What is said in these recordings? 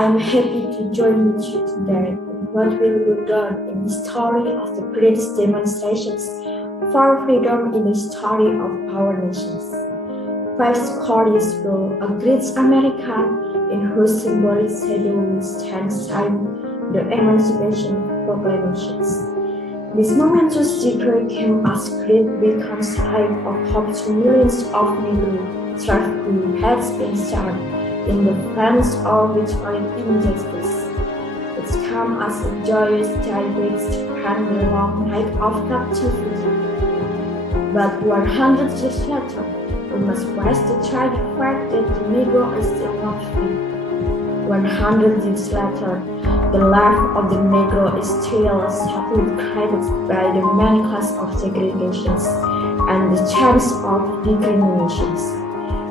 I'm happy to join with you today in what will go down in the story of the greatest demonstrations for freedom in the story of our nations. 5 years ago, a great American in whose symbolic shadow we stand signed the Emancipation Proclamations. This momentous decree came as great beacon light of hope to millions of Negroes who had been starved in the France of victorian injustice. It's come as a joyous tidings to end the long night of captivity. But 100 years later, we must rise to try the fact that the Negro is still not free. 100 years later, the life of the Negro is still sadly credited by the many causes of segregations and the chance of discriminations.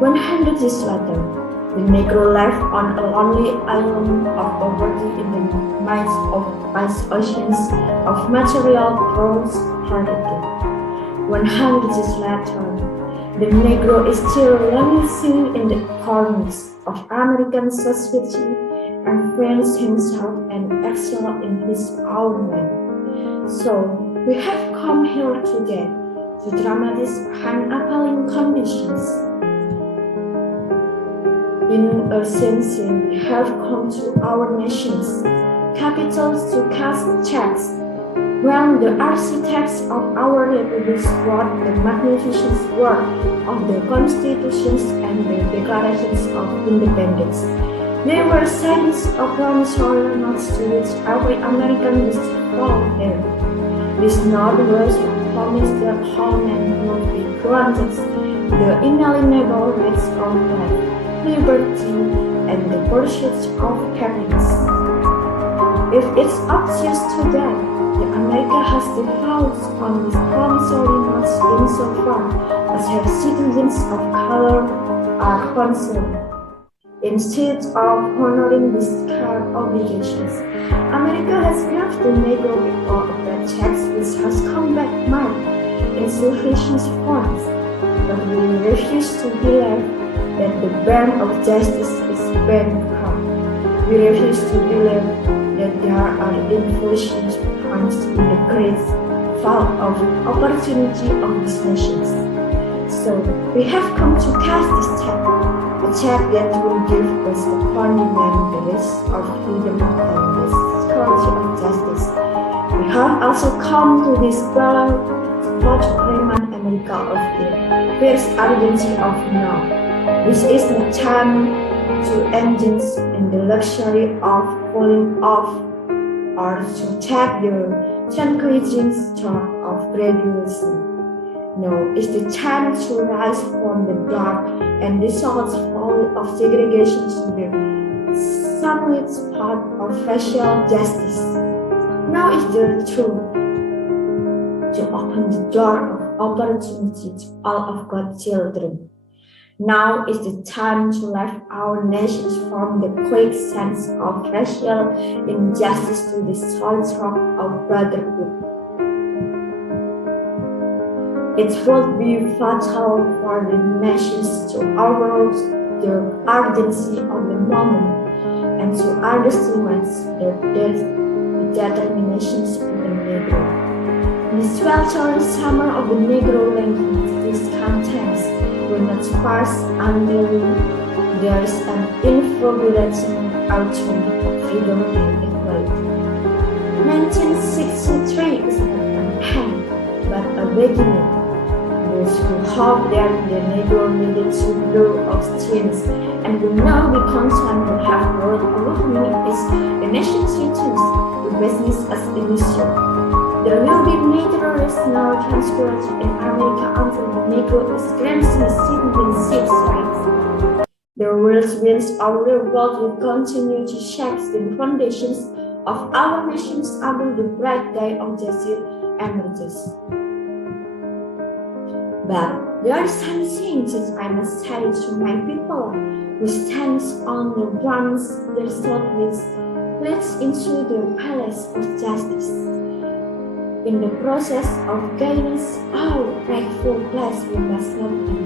100 years later, the Negro lives on a lonely island of poverty in the midst of vast oceans of material prosperity. 100 years later, the Negro is still languishing in the corners of American society and finds himself an exile in his own land. So, we have come here today to dramatize appalling conditions. In a sense, we have come to our nation's capitals to cast checks. When the architects of our republic wrote the magnificent work of the constitutions and the declarations of independence, they were signs of promissory notes to which every American must follow here. This note was a promise that all men would be granted the inalienable rights of life, liberty, and the pursuit of happiness. If it's obvious today that America has defaulted on these promissory notes insofar as her citizens of color are concerned, instead of honoring these care obligations, America has left the Negro before a bad checks which has come back marked in sufficient forms, but we refuse to believe that the band of justice is bent from. We refuse to believe that there are insufficient funds in the great fall of opportunity of these nations. So we have come to cast this check, a check that will give us upon demand the rest of freedom and the security of justice. We have also come to this world to proclaim America of the fierce urgency of now. This is the time to engage in the luxury of falling off or to take the tranquilizing stroke of graduation. No, it's the time to rise from the dark and desolate fall of segregation to the sunlit spot of racial justice. Now is the truth to open the door of opportunity to all of God's children. Now is the time to lift our nations from the quicksand of racial injustice to the solid rock of brotherhood. It would be fatal for the nations to overlook the urgency of the moment and to underestimate the determinations of the Negro. The sweltering summer of the Negro language discontents will not pass until there is an invigorating autumn of freedom and equality. 1963 is not an end, but a beginning. Those who hope that the Negro needed to grow of chains and will now be concerned will have brought along is the nation's returns to business as initial. There will be major national transparency in America until the Negro is granted citizenship rights. The whirlwinds of the world will continue to shake the foundations of our nations until the bright day of justice emerges. But there is something that I must say to my people who stands on the grounds their sword which leads into the palace of justice. In the process of gaining our rightful place, we must not be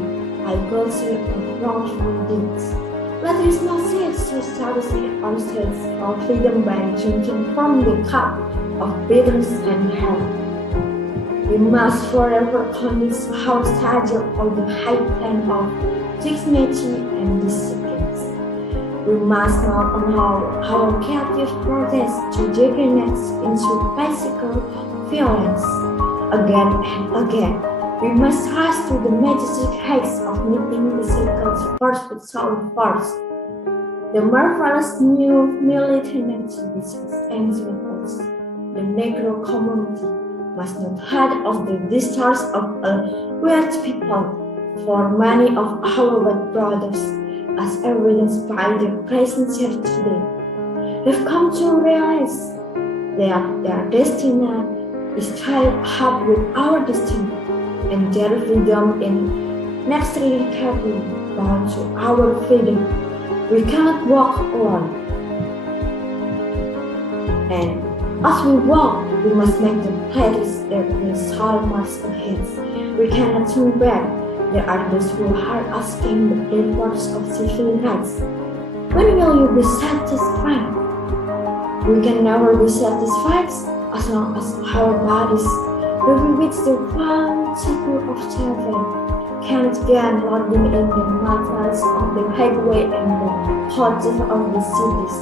guilty of wrongful deeds. Let us not cease to establish ourselves for freedom by drinking from the cup of bitterness and hell. We must forever convince ourselves of the high plan of dignity and discipline. We must not allow our captive protest to degenerate into physical violence. Again and again, we must rise to the majestic heights of meeting the circles force with soul force. The marvelous new militant which is entering us, the Negro community, must not hide of the discharge of a white people, for many of our white brothers, as evidenced by their presence here today, have come to realize that their destiny is tied up with our destiny, and their freedom inextricably bound to our freedom. We cannot walk alone. And as we walk, we must make the pledges that we shall march ahead. We cannot turn back. There are those who are asking the efforts of civil rights. When will you be satisfied? We can never be satisfied as long as our bodies, with the one cycle of travel, cannot gain loading in the matters of the highway and the hotels of the cities.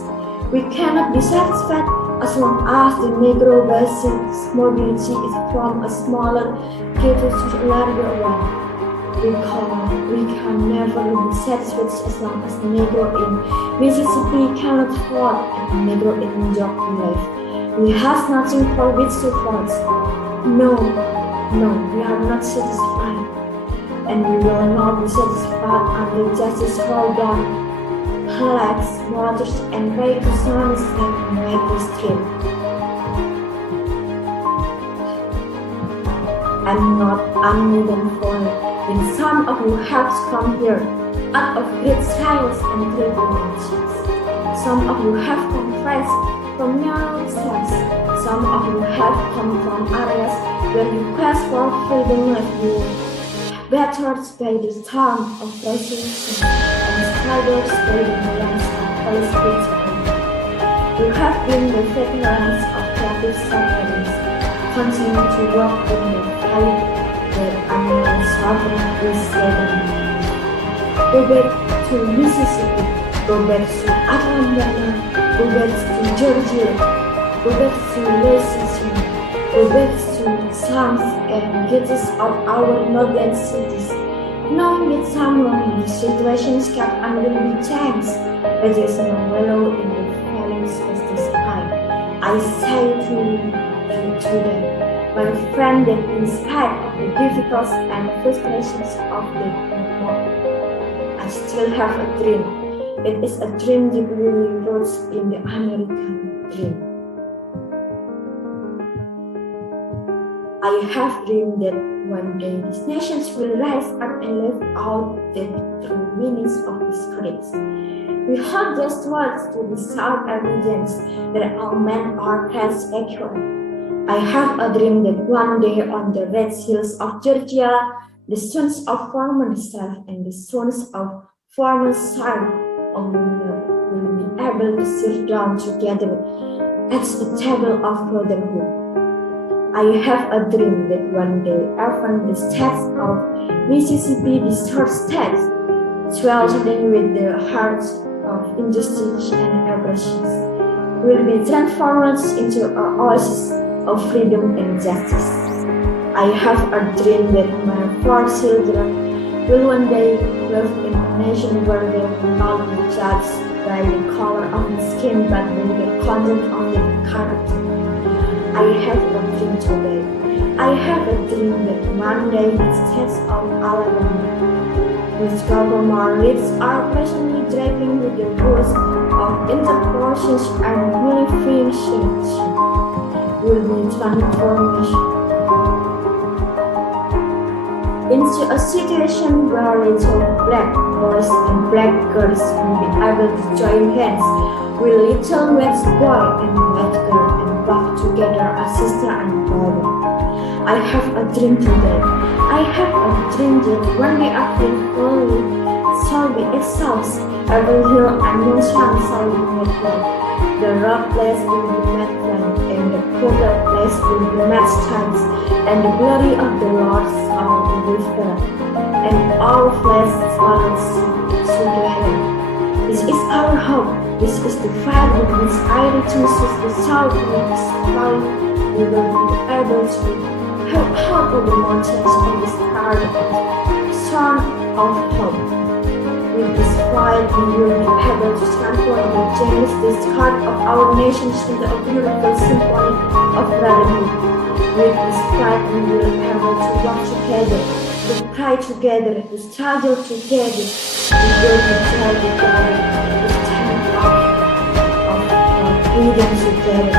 We cannot be satisfied as long as the Negro basic mobility is from a smaller cater to a larger one. We can never be satisfied as long as the Negro in Mississippi cannot afford and the Negro in New York can live. We have nothing for which to fight. No, we are not satisfied, and we will not be satisfied until justice for them. Lakes, waters, and great suns and make the street. I'm not unmoving for it. When some of you have come here out of great science and privileges, some of you have come fresh from narrow steps, some of you have come from areas where you quest for freedom left you battered by the storm of persecution and struggles by the balance of politics. You have been the veterans of captive sufferings, continue to work in the fight that American sovereign is slavery. Go back to Mississippi, go back to Atlanta, go back to Georgia, go back to Louisiana, go back to slums and ghettos of our northern cities, knowing that someone the situations can only be changed, but there's no willow in the feelings of the sky. I say to you today, my friend, that in spite of the difficulties and frustrations of the war, I still have a dream. It is a dream that really roots in the American dream. I have dreamed that one day these nations will rise up and live out the true meanings of this creed. We hold those words to be sound evidence that all men are created equal. I have a dream that one day on the red hills of Georgia, the sons of former self and the sons of former son of women will be able to sit down together at the table of brotherhood. I have a dream that one day, even the states of Mississippi, the third state, sweltering with the hearts of injustice and aggressions, will be transformed into an oasis of freedom and justice. I have a dream that my 4 children will one day live in a nation where they will not be judged by the color of the skin but by the content of their character. I have a dream today. I have a dream that one day the states of Alabama, whose government leads are presently driving with the rules of intercourse and unification, will be transformed into a situation where little black boys and black girls will be able to join hands with little white boy and white girl and walk together as sister and brother. I have a dream today. I have a dream that one day after fully solved country itself, every hill and mountain shall be made plain. The rough place will be made plain, and the crooked place will be made straight, and the glory of the Lord shall be revealed, and all flesh shall see together. This is our hope. This is the faith with which I rejoice the south with this life. We will be able to help out of the mountains on this card of Son of Hope. With this flight, we will be able to transform the change this heart of our nations into a beautiful symphony of brotherhood. With this flight, we will be able to walk together, to cry together, to struggle together. We will be joy together, to stand up of freedom together,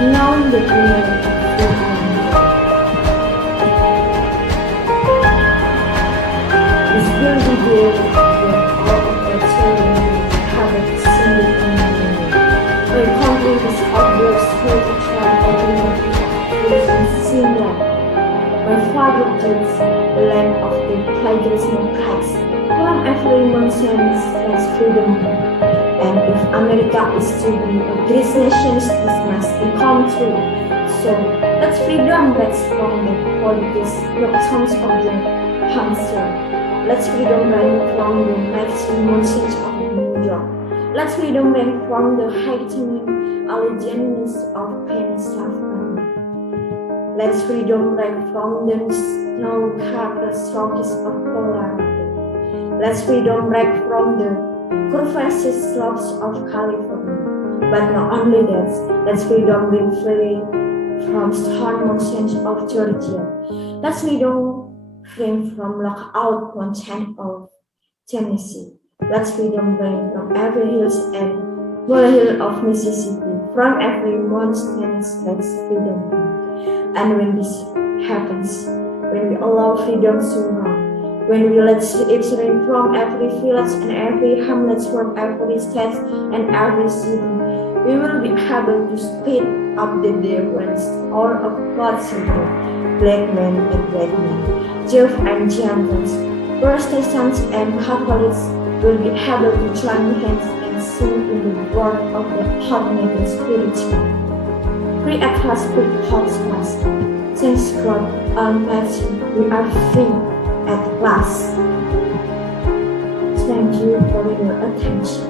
knowing that we are freedom. This will be there when all of the children have a single community. When country is obvious to the child of freedom similar. When Father takes the land of the pledges and Christ, from every mountain has freedom. And if America is to be a great nation, this must become true. So let's freedom back from the politics, victims of the cancer. Let's freedom back from the maximum mountains of New York. Let's freedom back from the heightening allegiance of Pennsylvania. Let's freedom back from the snow-covered slopes of Colorado. Let's freedom back from the curvaceous slopes of California. But not only that, let's freedom be free from stone mountains of Georgia. Let's freedom free from lockout mountain of Tennessee. Let's freedom bring from every hills and molehill of Mississippi. From every mountain, let's freedom bring. And when this happens, when we allow freedom to run, when we let it rain from every village and every hamlet, from every state and every city, we will be able to speed up the difference all of God's children, black men and white men, Jews and Gentiles, Protestants and Catholics will be able to join hands and sing in the word of the hot-making spiritual. Free at last, free class. Thanks God Almighty, we are free at last. Thank you for your attention.